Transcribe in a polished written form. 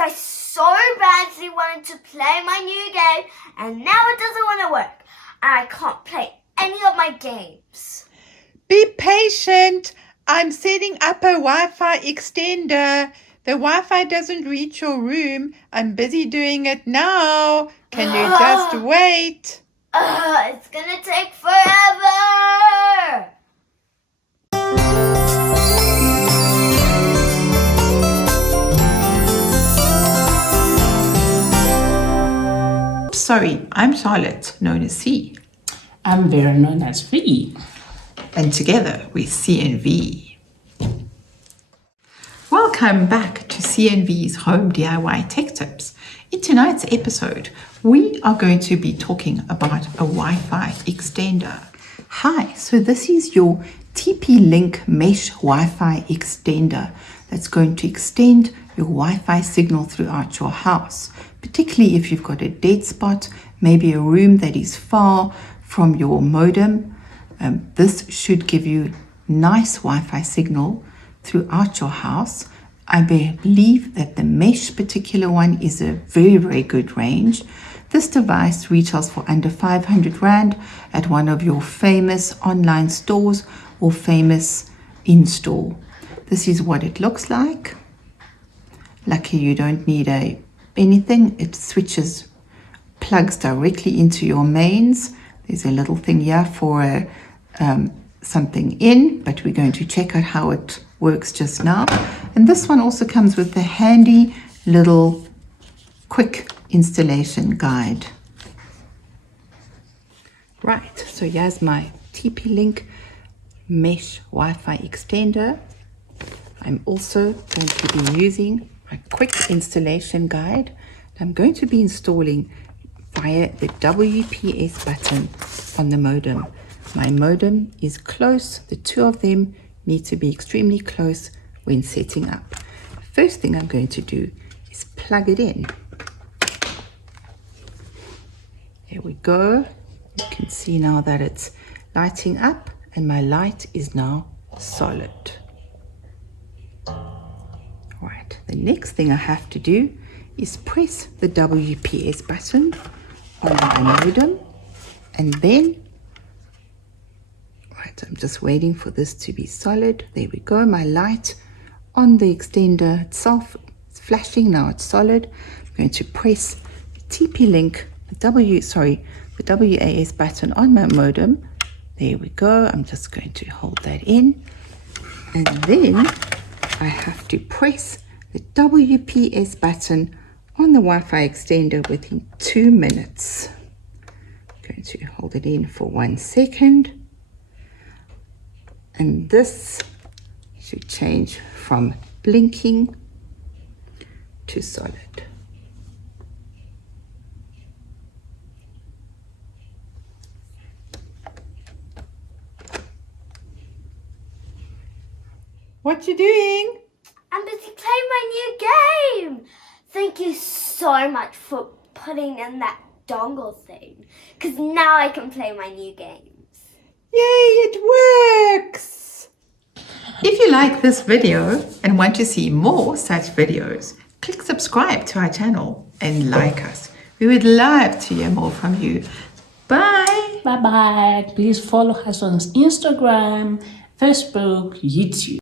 because I so badly wanted to play my new game and now it doesn't want to work. And I can't play any of my games. Be patient. I'm setting up a Wi-Fi extender. The Wi-Fi doesn't reach your room. I'm busy doing it now. Can you just wait? It's gonna take forever. Sorry, I'm Charlotte, known as C. I'm Vera, known as V. And together we're CNV. Welcome back to CNV's Home DIY Tech Tips. In tonight's episode, we are going to be talking about a Wi-Fi extender. Hi, so this is your TP-Link Mesh Wi-Fi extender that's going to extend your Wi-Fi signal throughout your house, particularly if you've got a dead spot, maybe a room that is far from your modem. This should give you nice Wi-Fi signal throughout your house. I believe that the Mesh particular one is a very, very good range. This device retails for under 500 Rand at one of your famous online stores or famous in-store. This is what it looks like. Lucky you don't need anything. It switches, plugs directly into your mains. There's a little thing here for something in, but we're going to check out how it works just now. And this one also comes with a handy little quick installation guide. Right, so here's my TP-Link Mesh Wi-Fi extender. I'm also going to be using a quick installation guide. I'm going to be installing via the WPS button on the modem. My modem is close. The two of them need to be extremely close when setting up. First thing I'm going to do is plug it in. There we go. You can see now that it's lighting up and my light is now solid. Right, the next thing I have to do is press the WPS button on my modem, and then, right, I'm just waiting for this to be solid. There we go. My light on the extender itself is flashing. Now it's solid. I'm going to press the TP-Link, the WAS button on my modem. There we go. I'm just going to hold that in, and then I have to press the WPS button on the Wi-Fi extender within 2 minutes. I'm going to hold it in for 1 second. And this should change from blinking to solid. What you doing? I'm busy playing my new game. Thank you so much for putting in that dongle thing, because now I can play my new games. Yay, it works! If you like this video and want to see more such videos, click subscribe to our channel and like us. We would love to hear more from you. Bye! Bye-bye. Please follow us on Instagram, Facebook, YouTube.